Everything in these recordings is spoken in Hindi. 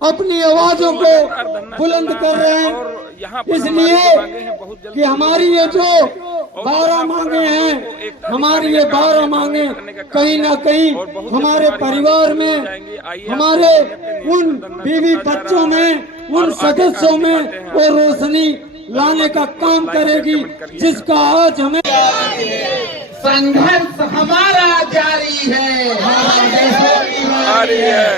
अपनी आवाजों को बुलंद कर रहे हैं, इसलिए कि हमारी ये जो 12 मांगे हैं, हमारी ये 12 मांगे कहीं ना कहीं हमारे परिवार में, हमारे उन बीवी बच्चों में, उन सदस्यों में वो रोशनी लाने का काम करेगी, जिसका आज हमें संघर्ष हमारा जारी है,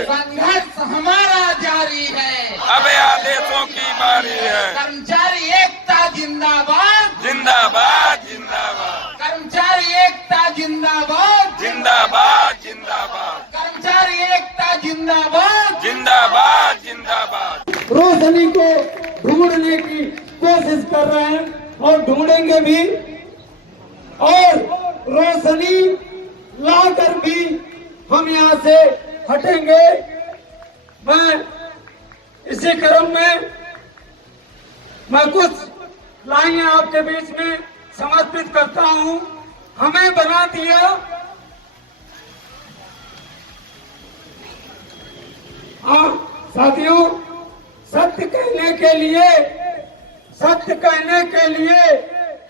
संघर्ष हमारा जारी है। अब आदेशों की बारी है। कर्मचारी एकता जिंदाबाद, जिंदाबाद जिंदाबाद, कर्मचारी एकता जिंदाबाद, जिंदाबाद जिंदाबाद, कर्मचारी एकता जिंदाबाद, जिंदाबाद जिंदाबाद। रोशनी को ढूंढने की कोशिश कर रहे हैं और ढूंढेंगे भी, और रोशनी लाकर भी हम यहाँ से हटेंगे। मैं इसी क्रम में मैं कुछ लाइनें आपके बीच में समर्पित करता हूँ। हमें बना दिया साथियों, सत्य कहने के लिए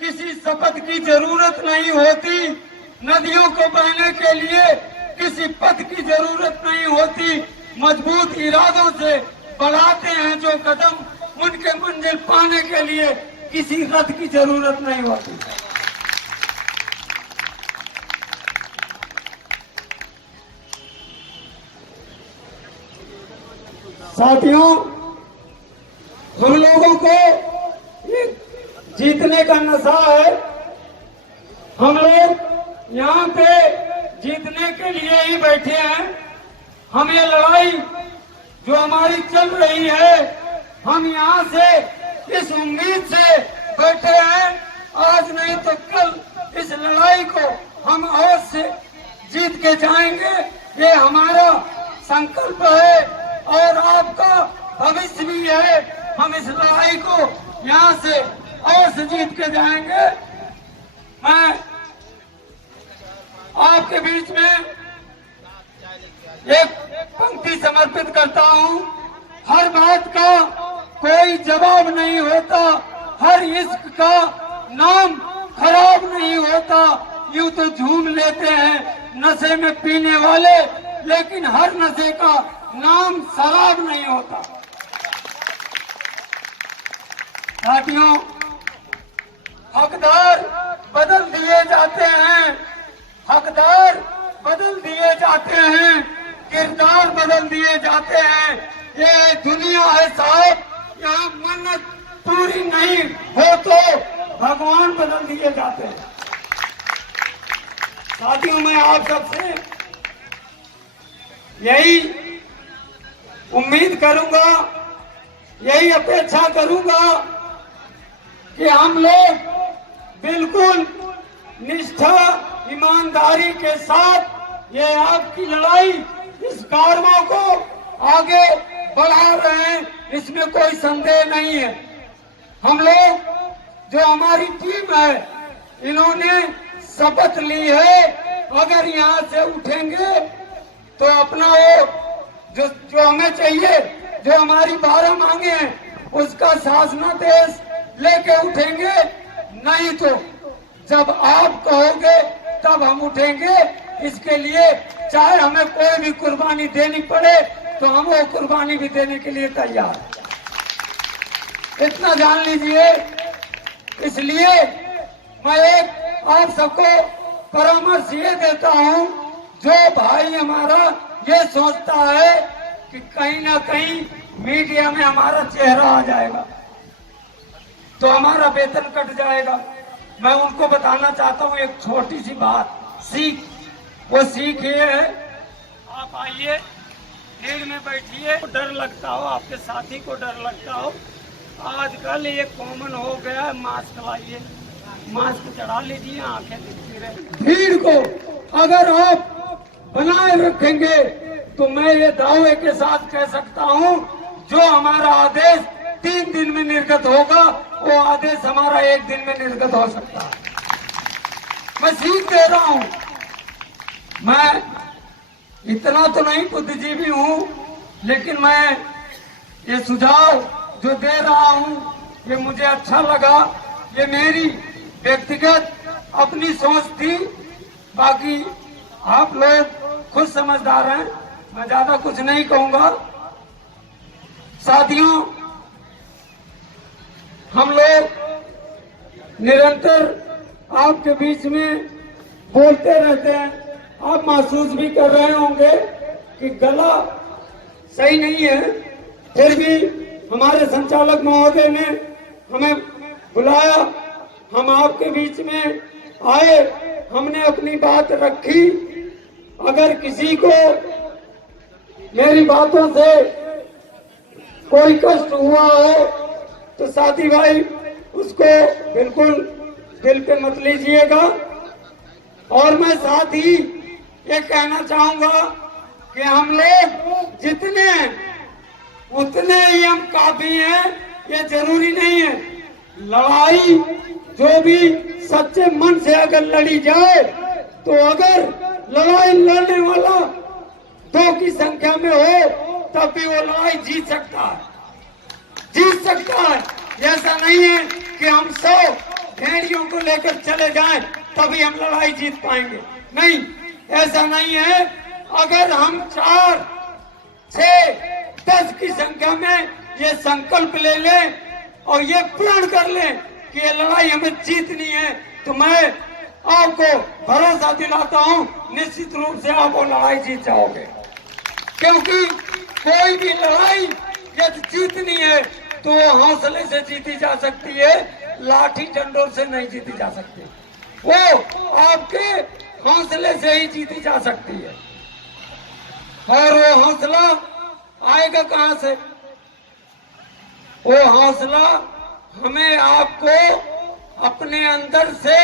किसी शपथ की जरूरत नहीं होती, नदियों को बहने के लिए किसी पथ की जरूरत नहीं होती, मजबूत इरादों से बढ़ाते हैं जो कदम, उनके मंजिल पाने के लिए किसी रथ की जरूरत नहीं होती। साथियों, हम लोगों को जीतने का नशा है। हम लोग यहाँ पे जीतने के लिए ही बैठे हैं। हम ये लड़ाई जो हमारी चल रही है, हम यहाँ से इस उम्मीद से बैठे हैं, आज नहीं तो कल इस लड़ाई को हम अवश्य जीत के जाएंगे। ये हमारा संकल्प है और आपका भविष्य भी है। हम इस लड़ाई को यहाँ से अवश्य जीत के जाएंगे। मैं आपके बीच में एक पंक्ति समर्पित करता हूँ। हर बात का कोई जवाब नहीं होता, हर इश्क का नाम खराब नहीं होता। यूं तो झूम लेते हैं नशे में पीने वाले, लेकिन हर नशे का नाम शराब नहीं होता। साथियों, हकदार बदल दिए जाते हैं, हकदार बदल दिए जाते हैं, किरदार बदल दिए जाते हैं। ये दुनिया है साहब, यहाँ मन्नत पूरी नहीं हो तो भगवान बदल दिए जाते हैं। साथियों, मैं आप सबसे यही उम्मीद करूंगा, यही अपेक्षा करूंगा कि हम लोग बिल्कुल निष्ठा, ईमानदारी के साथ ये आपकी लड़ाई, इस कारवां को आगे बढ़ा रहे हैं, इसमें कोई संदेह नहीं है। हम लोग, जो हमारी टीम है, इन्होंने शपथ ली है, अगर यहाँ से उठेंगे तो अपना वो जो हमें चाहिए, जो हमारी 12 मांगे हैं, उसका शासनादेश लेके उठेंगे। नहीं तो जब आप कहोगे तब हम उठेंगे। इसके लिए चाहे हमें कोई भी कुर्बानी देनी पड़े तो हम वो कुर्बानी भी देने के लिए तैयार हैं। इतना जान लीजिए। इसलिए मैं एक आप सबको परामर्श ये देता हूँ, जो भाई हमारा ये सोचता है कि कहीं ना कहीं मीडिया में हमारा चेहरा आ जाएगा तो हमारा वेतन कट जाएगा, मैं उनको बताना चाहता हूँ एक छोटी सी बात, सीख। वो सीख ये है, आप आइए, भीड़ में बैठिए, डर लगता हो, आपके साथी को डर लगता हो, आजकल ये कॉमन हो गया है, मास्क लाइए, मास्क चढ़ा लीजिए, आंखें दिखती रहे। भीड़ को अगर आप बनाए रखेंगे तो मैं ये दावे के साथ कह सकता हूँ, जो हमारा आदेश 3 दिन में निर्गत होगा, वो आदेश हमारा 1 दिन में निर्गत हो सकता है। मैं सीख दे रहा हूँ। मैं इतना तो नहीं बुद्धिजीवी हूँ, लेकिन मैं ये सुझाव जो दे रहा हूं ये मुझे अच्छा लगा। ये मेरी व्यक्तिगत अपनी सोच थी, बाकी आप लोग खुद समझदार हैं, मैं ज्यादा कुछ नहीं कहूंगा। साथियों, हम लोग निरंतर आपके बीच में बोलते रहते हैं, आप महसूस भी कर रहे होंगे कि गला सही नहीं है, फिर भी हमारे संचालक महोदय ने हमें बुलाया, हम आपके बीच में आए, हमने अपनी बात रखी। अगर किसी को मेरी बातों से कोई कष्ट हुआ हो तो साथी भाई उसको बिल्कुल दिल पे मत लीजिएगा। और मैं साथ ही ये कहना चाहूंगा कि हम लोग जितने हैं उतने ही हम काफी हैं, ये जरूरी नहीं है। लड़ाई जो भी सच्चे मन से अगर लड़ी जाए तो अगर लड़ाई लड़ने वाला 2 की संख्या में हो तब भी वो लड़ाई जीत सकता है, जीत सकता है। ऐसा नहीं है कि हम 100 भेड़ियों को लेकर चले जाएं तभी हम लड़ाई जीत पाएंगे, नहीं, ऐसा नहीं है। अगर हम 4, 6, 10 की संख्या में ये संकल्प ले लें और ये पूर्ण कर लें कि ये लड़ाई हमें जीतनी है, तो मैं आपको भरोसा दिलाता हूं निश्चित रूप से आप वो लड़ाई जीत जाओगे। क्योंकि कोई भी लड़ाई यदि जीतनी है तो हौसले से जीती जा सकती है, लाठी डंडों से नहीं जीती जा सकती, वो आपके हौसले से ही जीती जा सकती है। और वो हौसला आएगा कहां से? वो हौसला हमें आपको अपने अंदर से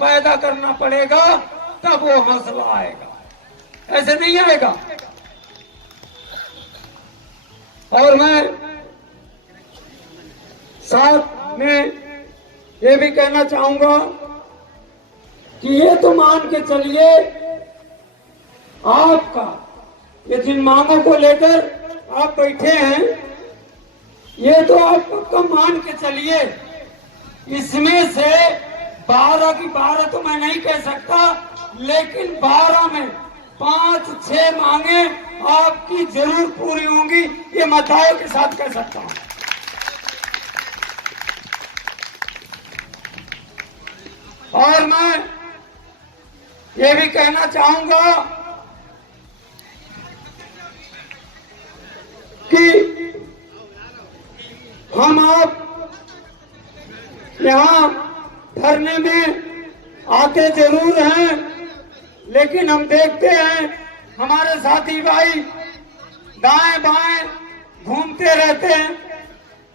पैदा करना पड़ेगा, तब वो हौसला आएगा, ऐसे नहीं आएगा। और मैं साथ में ये भी कहना चाहूंगा कि ये तो मान के चलिए आपका ये जिन मांगों को लेकर आप बैठे हैं, ये तो आप पक्का मान के चलिए, इसमें से 12 की 12 तो मैं नहीं कह सकता, लेकिन 12 में 5-6 मांगे आपकी जरूर पूरी होंगी, ये मैं दावे के साथ कह सकता हूं। और मैं ये भी कहना चाहूंगा कि हम आप यहाँ धरने में आते जरूर हैं, लेकिन हम देखते हैं हमारे साथी भाई दाएं बाएं घूमते रहते हैं।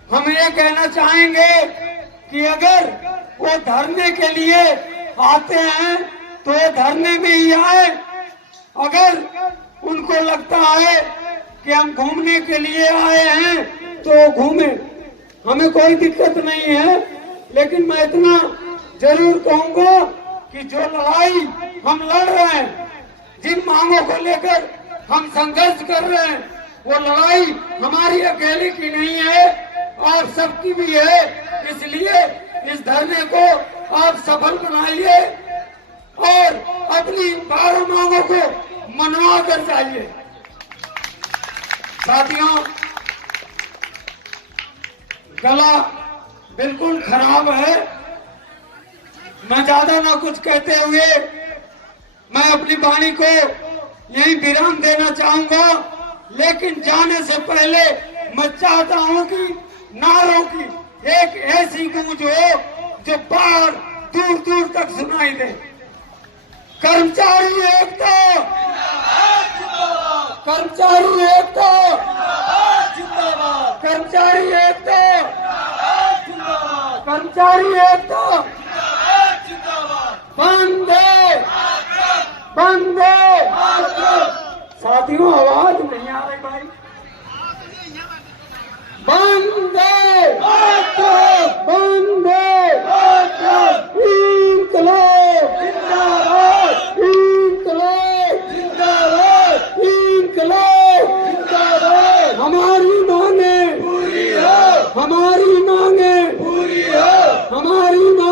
हम ये कहना चाहेंगे कि अगर वो धरने के लिए आते हैं तो धरने में ही आए, अगर उनको लगता है कि हम घूमने के लिए आए हैं तो घूमे, हमें कोई दिक्कत नहीं है। लेकिन मैं इतना जरूर कहूंगा कि जो लड़ाई हम लड़ रहे हैं, जिन मांगों को लेकर हम संघर्ष कर रहे हैं, वो लड़ाई हमारी अकेले की नहीं है, आप सबकी भी है। इसलिए इस धरने को आप सफल बनाइए और अपनी 12 मांगों को मनवा कर जाइए। साथियों, गला बिल्कुल खराब है, मैं ज्यादा ना कुछ कहते हुए मैं अपनी वाणी को यही विराम देना चाहूंगा। लेकिन जाने से पहले मैं चाहता हूं कि नारों की एक ऐसी गूंज हो जो बाहर दूर दूर तक सुनाई दे। कर्मचारी एकता, कर्मचारी एकता, कर्मचारी एकता, कर्मचारी एकता, वंदे वंदे। साथियों, आवाज नहीं आ रही भाई। वंदे वंदे, इंकलाब जिंदाबाद, इंकलाब जिंदाबाद, इंकलाब जिंदाबाद। हमारी माने हमारी